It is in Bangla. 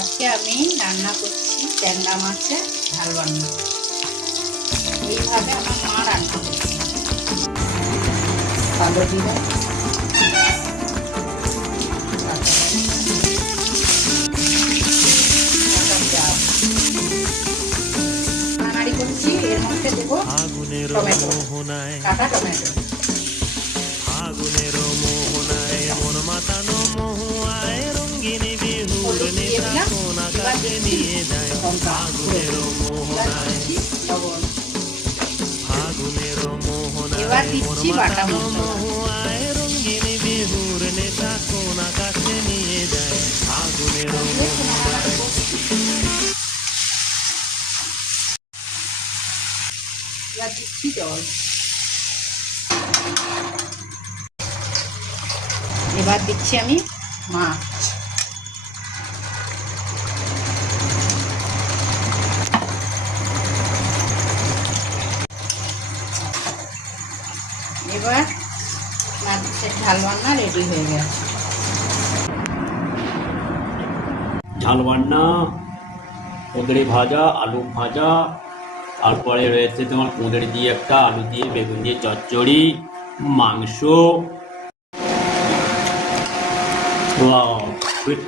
আজকে আমি রান্না করছি ট্যাংরা মাছের ঝাল রান্না। এইভাবে আমার মা রান্না করছে। কালো জিরা, নাড়াড়ি করছি। এর মধ্যে দেবো টমেটো, কাটা টমেটো। আগুনের মোহনায় মন মাতানো মহুয়ায় রঙ্গিনী বিহুর নেশা কোন আকাশে নিয়ে যায়। আগুনের মোহনায় আগুনের মোহনায় মন মাতানো মহুয়ায় রঙ্গিনী বিহুর নেশা কোন আকাশে নিয়ে যায়। আগুনের মোহনায় এবার দিচ্ছি জল। এবার দিচ্ছি আমি মাছ। এবার মাছের ঝাল রান্না রেডি হয়ে গেছে। ঝাল রান্না, কুঁদরি ভাজা, আলু ভাজা, তারপরে রয়েছে তোমার কুঁদরি দিয়ে একটা, আলু দিয়ে বেগুন দিয়ে চচ্চড়ি, মাংস। Wow, sweet.